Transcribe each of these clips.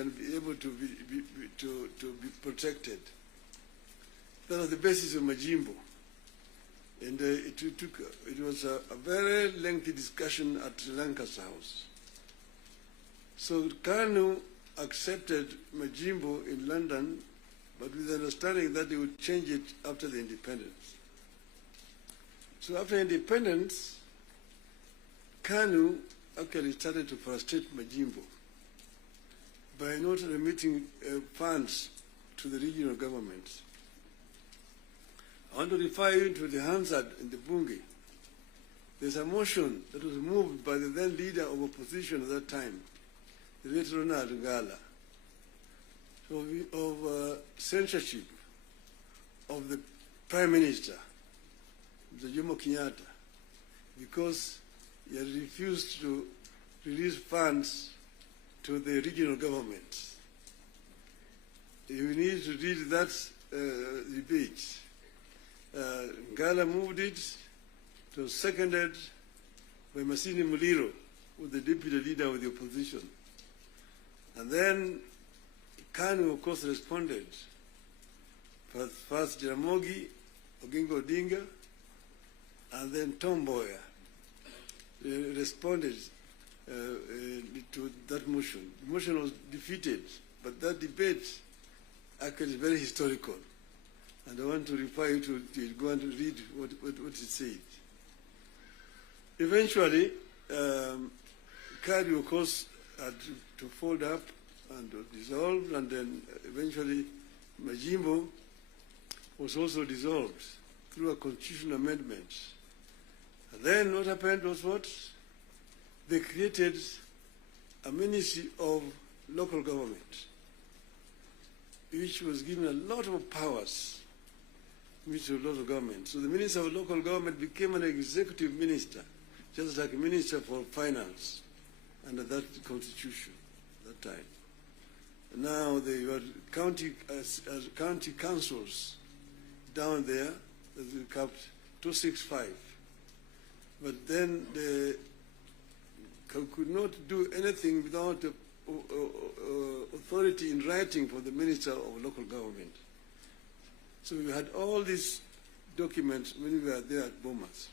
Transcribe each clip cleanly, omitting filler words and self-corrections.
can be able to be protected. That was the basis of Majimbo. And it was a very lengthy discussion at Sri Lanka's house. So Kanu accepted Majimbo in London, but with the understanding that they would change it after the independence. So after independence, Kanu actually started to frustrate Majimbo by not remitting funds to the regional governments. I want to refer you to the Hansard in the Bunge. There's a motion that was moved by the then leader of opposition at that time, the late Ronald Ngala, of censorship of the Prime Minister, Jomo Kenyatta, because he had refused to release funds to the regional governments. You need to read that debate. Ngala moved it. It was seconded by Masini Muliro, who was the deputy leader of the opposition. And then Kanu, of course, responded. First Jaramogi, Odinga, and then Tom Mboya responded to that motion. The motion was defeated, but that debate actually is very historical. And I want to refer you to go and read what it said. Eventually, Kanu, of course, had to fold up and dissolve, and then eventually Majimbo was also dissolved through a constitutional amendment. And then what happened was what? They created a Ministry of Local Government, which was given a lot of powers. Ministry of Local Government. So the Minister of Local Government became an executive minister, just like a Minister for Finance under that constitution at that time. And now they were county councils down there that we capped 265. But then they could not do anything without authority in writing for the Minister of Local Government. So we had all these documents when we were there at Bomas.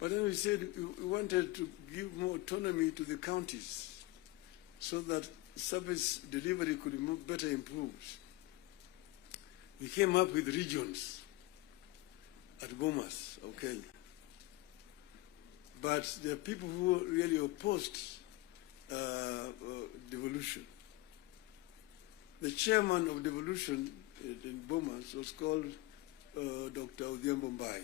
But then we said we wanted to give more autonomy to the counties so that service delivery could be better improved. We came up with regions at Bomas of Kenya. But there are people who really opposed devolution. The chairman of devolution in Bomas was called Dr. Odinga.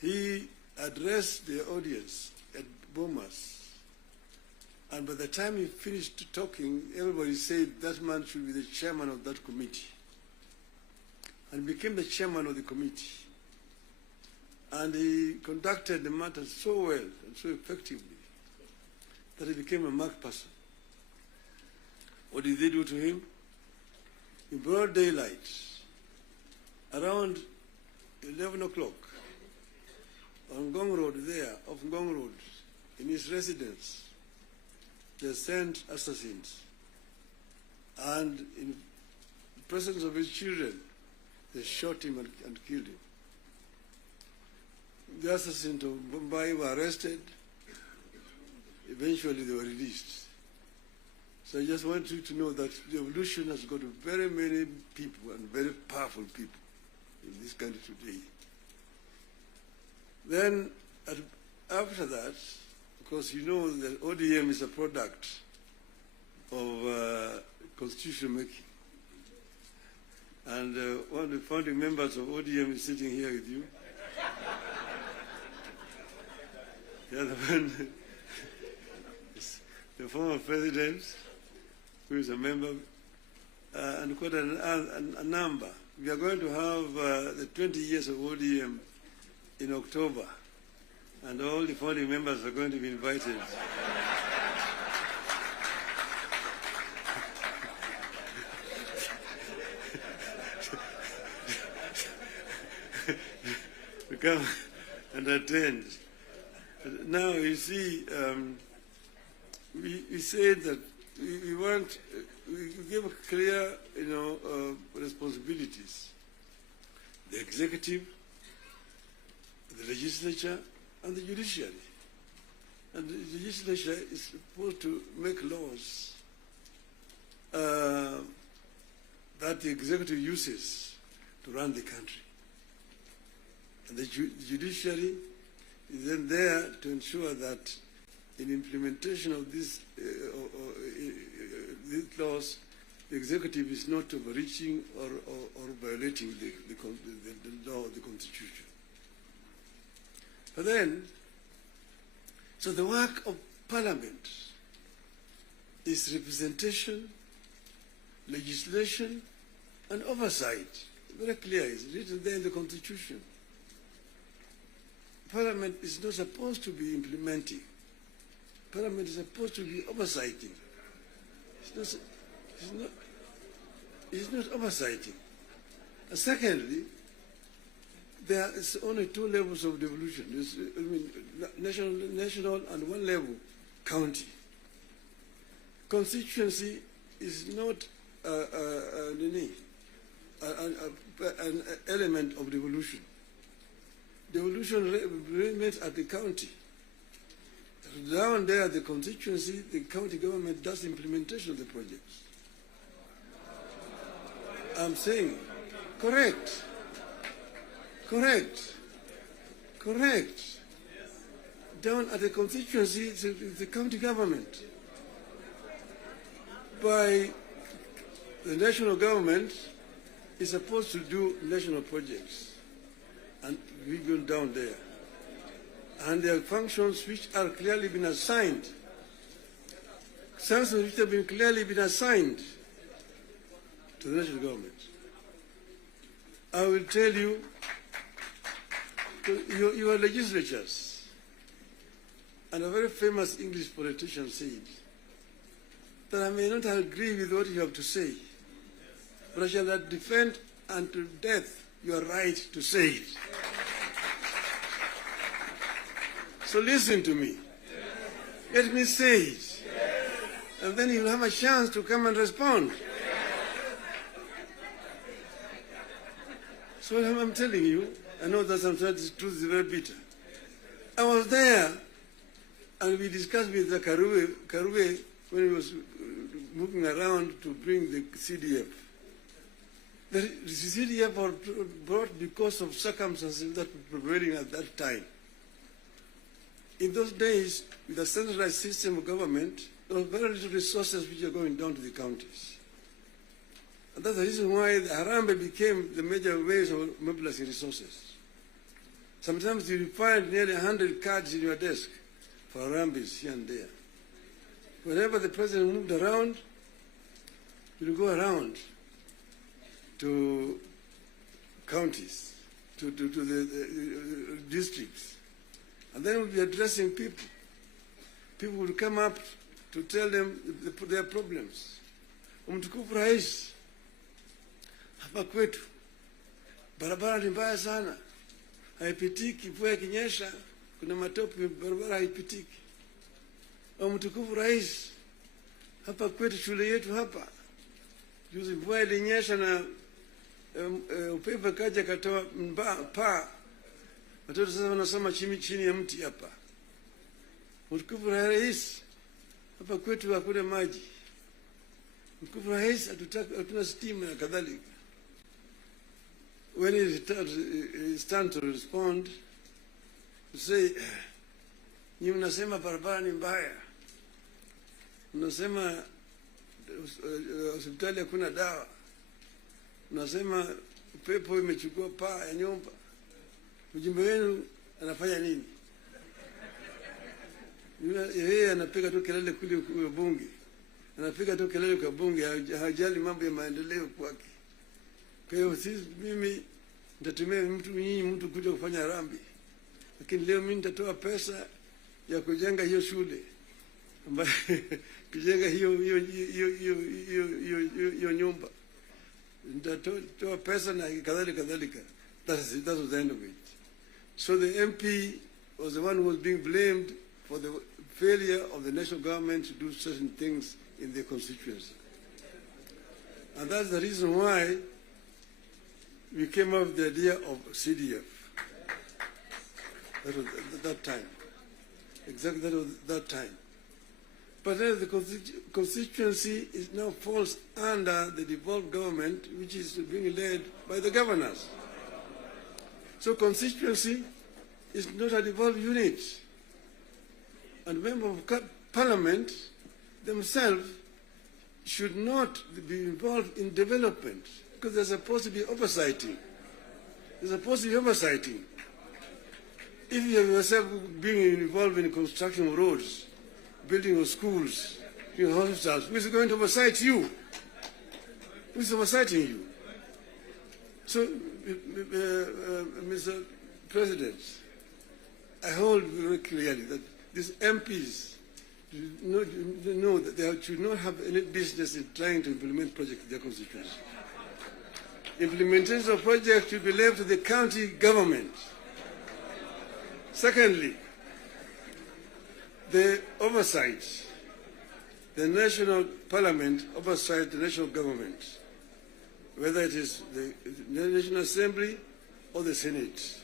He addressed the audience at Bomas, and by the time he finished talking, everybody said that man should be the chairman of that committee, and became the chairman of the committee. And he conducted the matter so well and so effectively that he became a marked person. What did they do to him? In broad daylight, around 11 o'clock, on Ngong Road there, off Ngong Road, in his residence, they sent assassins. And in the presence of his children, they shot him and killed him. The assassins of Mumbai were arrested. Eventually, they were released. So I just want you to know that the revolution has got very many people and very powerful people in this country today. Then, after that, of course, you know that ODM is a product of constitution making. And one of the founding members of ODM is sitting here with you. The other one is the former president, who is a member, and quite a number. We are going to have the 20 years of ODM in October, and all the founding members are going to be invited. to come and attend. Now, you see, we said that we want, we give clear, responsibilities. The executive, the legislature, and the judiciary. And the legislature is supposed to make laws that the executive uses to run the country. And the judiciary is then there to ensure that in implementation of these laws, the executive is not overreaching or violating the law of the Constitution. But then, so the work of Parliament is representation, legislation, and oversight. Very clear, it's written there in the Constitution. Parliament is not supposed to be implementing. Parliament is supposed to be oversighting. It's not oversighting. And secondly, there is only two levels of devolution. There's, national and one level, county. Constituency is not an element of devolution. Devolution remains at the county. Down there, the constituency, the county government does implementation of the projects. I'm saying, correct. Down at the constituency, it's the county government. By the national government is supposed to do national projects, and we go down there. And there are functions which are clearly been assigned. Functions which have been clearly been assigned to the national government. I will tell you, your legislatures, and a very famous English politician said that I may not agree with what you have to say, but I shall not defend unto death your right to say it. So listen to me. Let me say it. And then you'll have a chance to come and respond. So I'm telling you, I know that sometimes the truth is very bitter. I was there, and we discussed with the Karue when he was moving around to bring the CDF. The CDF was brought because of circumstances that were prevailing at that time. In those days, with a centralized system of government, there were very little resources which are going down to the counties. And that's the reason why the Harambee became the major ways of mobilizing resources. Sometimes you find nearly 100 cards in your desk for Harambees here and there. Whenever the president moved around, you'll go around to counties, to the districts. And then we'll be addressing people. People will come up to tell them their problems. Mtukufu Rais, hapa kwetu barabara ni mbaya sana, haipitiki. Mvua ikinyesha kuna matope, barabara haipitiki. Mtukufu Rais, hapa kwetu shule yetu hapa, juzi mvua ilinyesha na upepo kaja katoa paa. Watoto sasa wanasoma chini ya mti hapa. Mtukufu Rais, hapa kwetu hakuna maji. Mtukufu Rais, hatuna stima na kadhalika. When he stands to respond, to say, nyinyi mnasema barabara ni mbaya, mnasema hospitali hakuna dawa, mnasema upepo imechukua paa ya nyumba. Mjumbe wenu anafanya nini? Yeye anapiga tu kelele kule kwa bunge. Anapiga tu kelele kwa bunge, hajali mambo ya maendeleo kwake. Kwa hiyo mimi nitatumia mtu kuja kufanya harambee. Lakini leo mimi nitatoa pesa ya kujenga hiyo shule. Ambayo kujenga hiyo nyumba. Nitatoa pesa na kadhalika. That was the end of it. So the MP was the one who was being blamed for the failure of the national government to do certain things in their constituency. And that's the reason why we came up with the idea of CDF. That was at that time. Exactly that was that time. But then the constituency is now falls under the devolved government, which is being led by the governors. So constituency is not a devolved unit. And members of parliament themselves should not be involved in development because there's supposed to be oversighting. There's supposed to be oversighting. If you have yourself being involved in construction of roads, building of schools, hospitals, who is going to oversight you? Who is oversighting you? So, Mr. President, I hold very clearly that these MPs know that they should not have any business in trying to implement projects in their constituency. Implementation of projects should be left to the county government. Secondly, the oversight, the national parliament oversight the national government, whether it is the National Assembly or the Senate.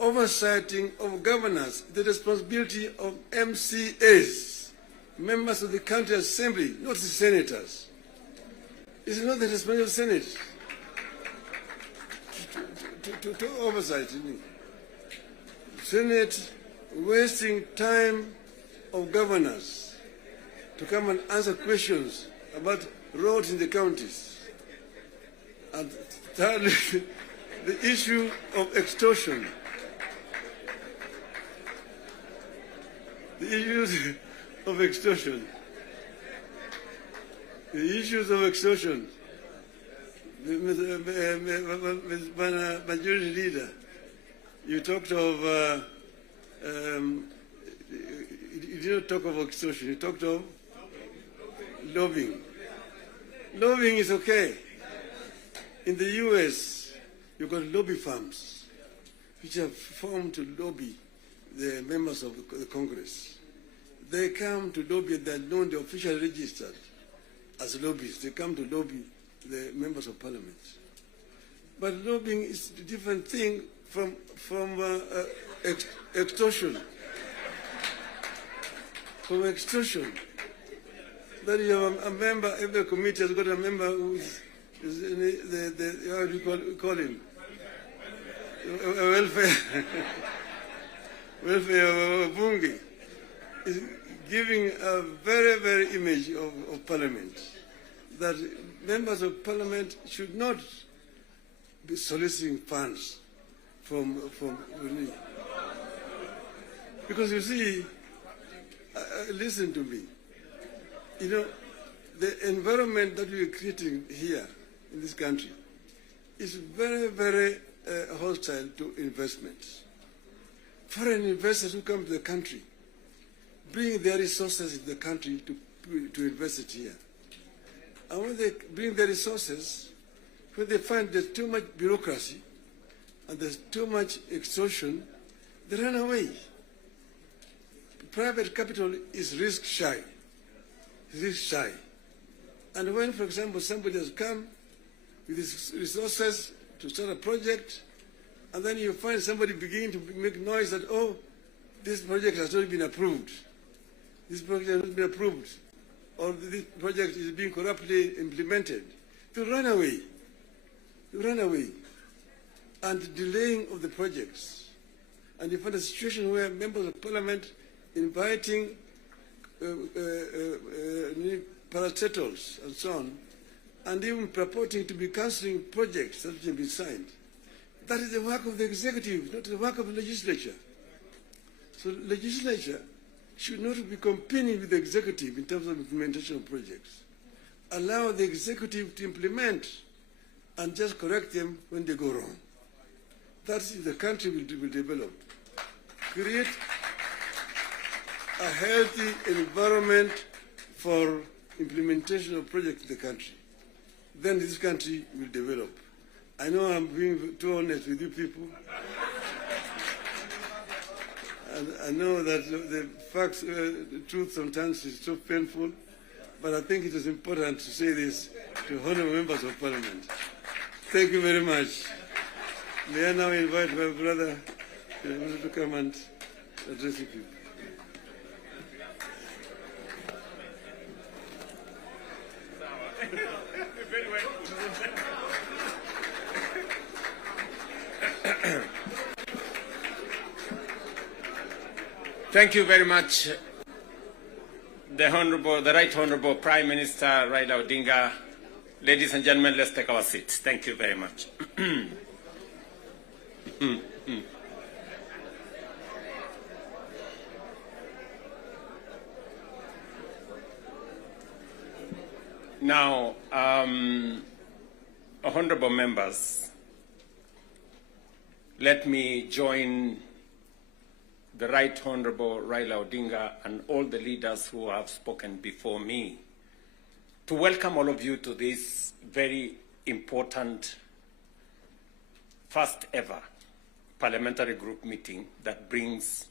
Oversighting of governors, the responsibility of MCAs, members of the county assembly, not the senators. It's not the responsibility of the Senate to oversight. Senate wasting time of governors to come and answer questions about roads in the counties. And thirdly, the issue of extortion. The issues of extortion. The issues of extortion. Majority Leader, you talked of, you didn't talk of extortion, you talked of lobbying. Lobbying is okay. In the US, you've got lobby firms which have formed to lobby the members of the Congress. They come to lobby, they're known, they're officially registered as lobbyists. They come to lobby the members of parliament. But lobbying is a different thing from extortion. From extortion. That you have a member, every committee has got a member who is how do you call him? Welfare. Welfare Bungi is giving a very, very image of parliament. That members of parliament should not be soliciting funds from because you see, listen to me. You know, the environment that we are creating here in this country is very, very hostile to investments. Foreign investors who come to the country bring their resources in the country to invest it here. And when they bring their resources, when they find there's too much bureaucracy and there's too much extortion, they run away. Private capital is risk shy. Risk shy. And when, for example, somebody has come with his resources to start a project, and then you find somebody beginning to make noise that, oh, this project has not been approved. This project has not been approved. Or this project is being corruptly implemented. You run away. You run away. And delaying of the projects. And you find a situation where members of parliament inviting parastatals and so on, and even purporting to be cancelling projects that have been signed. That is the work of the executive, not the work of the legislature. So the legislature should not be competing with the executive in terms of implementation of projects. Allow the executive to implement and just correct them when they go wrong. That's if the country will develop. Create a healthy environment for implementation of projects in the country. Then this country will develop. I know I'm being too honest with you people. I know that the facts, the truth sometimes is so painful, but I think it is important to say this to honorable members of parliament. Thank you very much. May I now invite my brother to come and address you people. Thank you very much, the Right Honorable Prime Minister Raila Odinga. Ladies and gentlemen, let's take our seats. Thank you very much. Now, honorable members, let me join the Right Honorable Raila Odinga and all the leaders who have spoken before me to welcome all of you to this very important first ever parliamentary group meeting that brings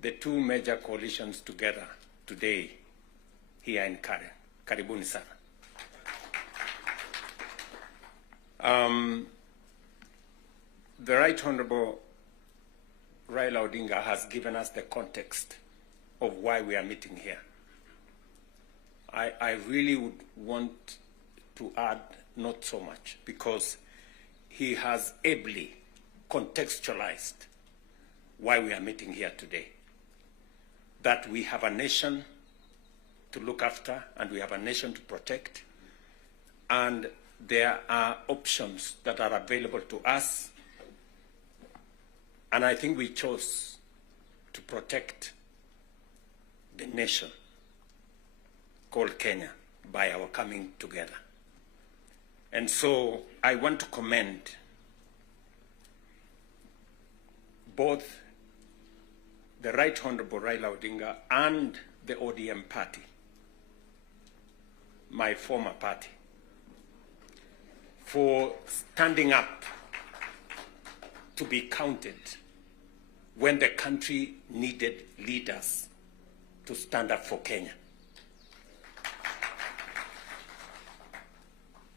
the two major coalitions together today here in Karen. Karibuni sana. The Right Honorable Raila Odinga has given us the context of why we are meeting here. I really would want to add not so much, because he has ably contextualized why we are meeting here today. That we have a nation to look after and we have a nation to protect, and there are options that are available to us, and I think we chose to protect the nation called Kenya by our coming together. And so I want to commend both the Right Honorable Raila Odinga and the ODM party, my former party, for standing up to be counted when the country needed leaders to stand up for Kenya.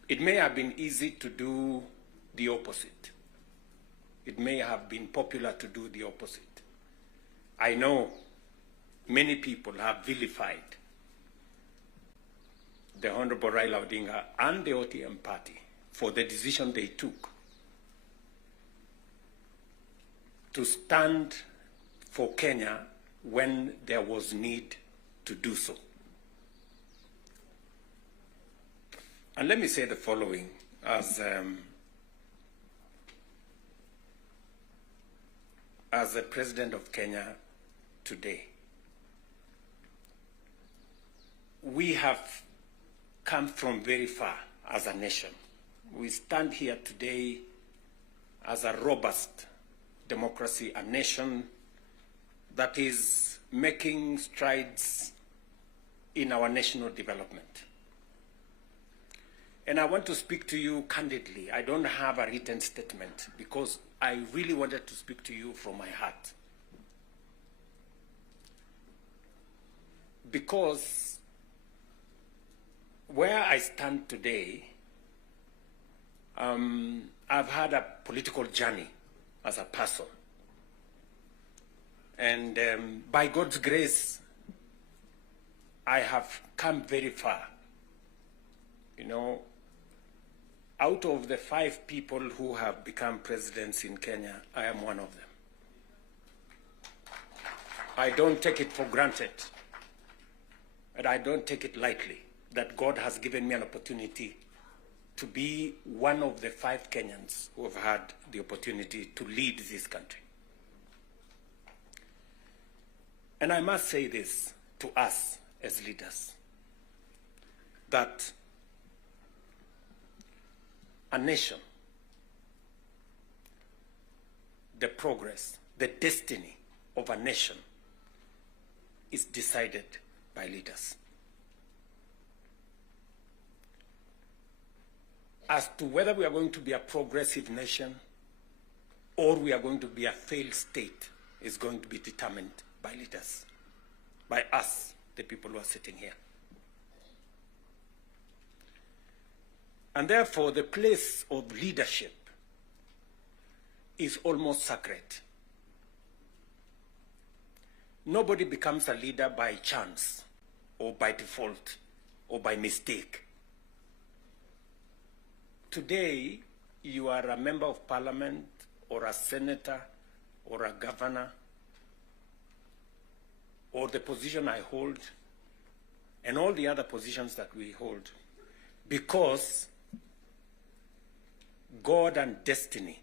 It may have been easy to do the opposite. It may have been popular to do the opposite. I know many people have vilified the Honorable Raila Odinga and the ODM party for the decision they took to stand for Kenya when there was need to do so. And let me say the following as the President of Kenya today. We have come from very far as a nation. We stand here today as a robust democracy, a nation that is making strides in our national development. And I want to speak to you candidly. I don't have a written statement because I really wanted to speak to you from my heart. Because where I stand today, I've had a political journey as a person. And by God's grace, I have come very far. You know, out of the 5 people who have become presidents in Kenya, I am one of them. I don't take it for granted, and I don't take it lightly that God has given me an opportunity to be one of the 5 Kenyans who have had the opportunity to lead this country. And I must say this to us as leaders, that a nation, the progress, the destiny of a nation is decided by leaders. As to whether we are going to be a progressive nation or we are going to be a failed state, is going to be determined by leaders, by us, the people who are sitting here. And therefore, the place of leadership is almost sacred. Nobody becomes a leader by chance or by default or by mistake. Today, you are a member of parliament or a senator or a governor or the position I hold and all the other positions that we hold because God and destiny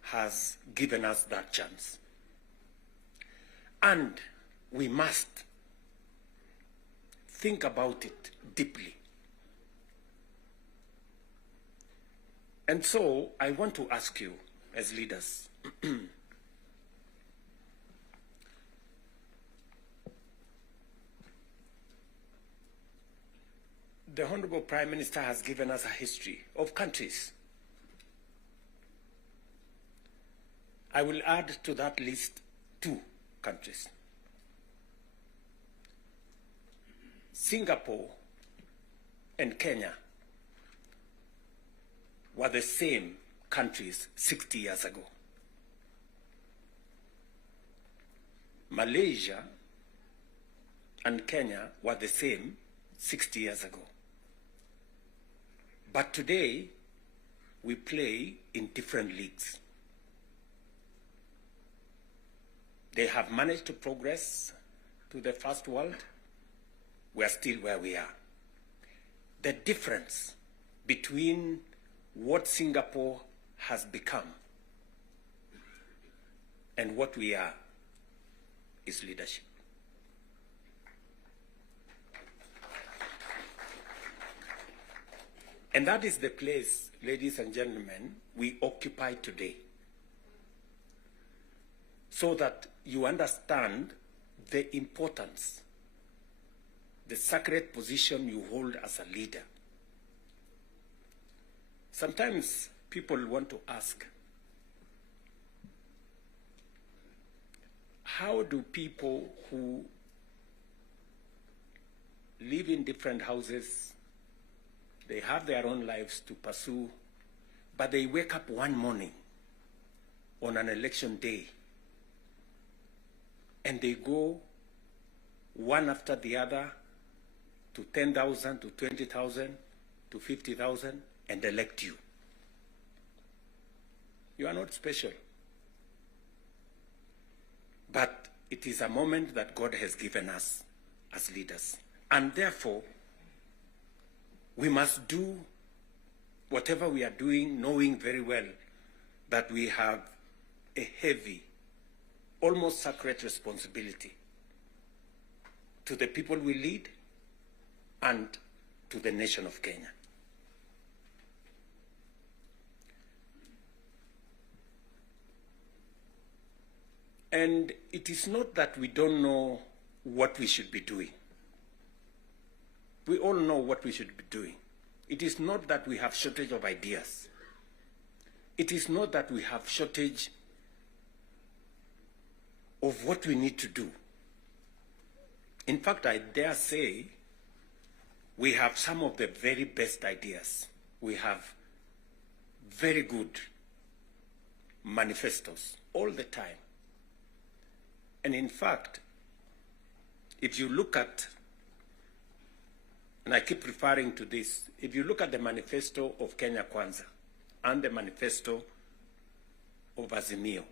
has given us that chance. And we must think about it deeply. And so I want to ask you as leaders, the Honorable Prime Minister has given us a history of countries. I will add to that list 2 countries. Singapore and Kenya were the same countries 60 years ago. Malaysia and Kenya were the same 60 years ago. But today, we play in different leagues. They have managed to progress to the first world. We are still where we are. The difference between what Singapore has become and what we are is leadership. And that is the place, ladies and gentlemen, we occupy today. So that you understand the importance, the sacred position you hold as a leader. Sometimes people want to ask, how do people who live in different houses, they have their own lives to pursue, but they wake up one morning on an election day and they go one after the other to 10,000, to 20,000, to 50,000 and elect you? You are not special. But it is a moment that God has given us as leaders. And therefore, we must do whatever we are doing, knowing very well that we have a heavy, almost sacred responsibility to the people we lead and to the nation of Kenya. And it is not that we don't know what we should be doing. We all know what we should be doing. It is not that we have shortage of ideas. It is not that we have shortage of what we need to do. In fact, I dare say we have some of the very best ideas. We have very good manifestos all the time. And in fact, if you look at, and I keep referring to this, if you look at the manifesto of Kenya Kwanza and the manifesto of Azimio,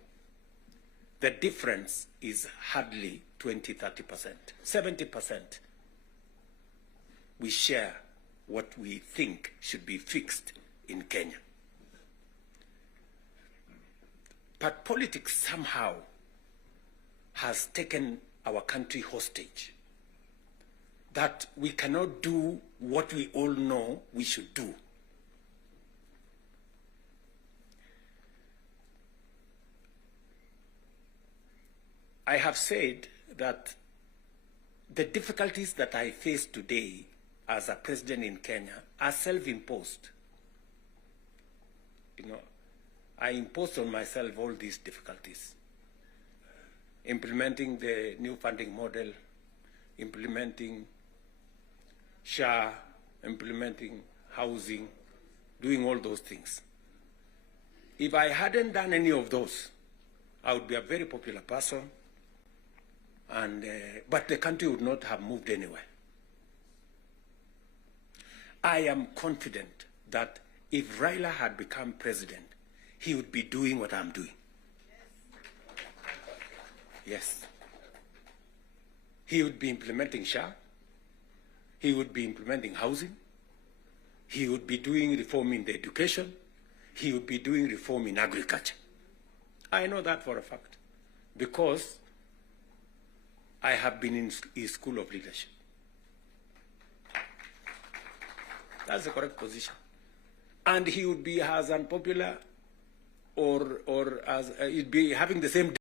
the difference is hardly 20-30%. 70% we share what we think should be fixed in Kenya. But politics somehow has taken our country hostage, that we cannot do what we all know we should do. I have said that the difficulties that I face today as a president in Kenya are self-imposed. You know, I imposed on myself all these difficulties. implementing the new funding model, implementing SHA, implementing housing, doing all those things. If I hadn't done any of those, I would be a very popular person, and but the country would not have moved anywhere. I am confident that if Raila had become president, he would be doing what I'm doing. Yes. He would be implementing SHA. He would be implementing housing. He would be doing reform in the education. He would be doing reform in agriculture. I know that for a fact because I have been in his school of leadership. That's the correct position. And he would be as unpopular or as he'd be having the same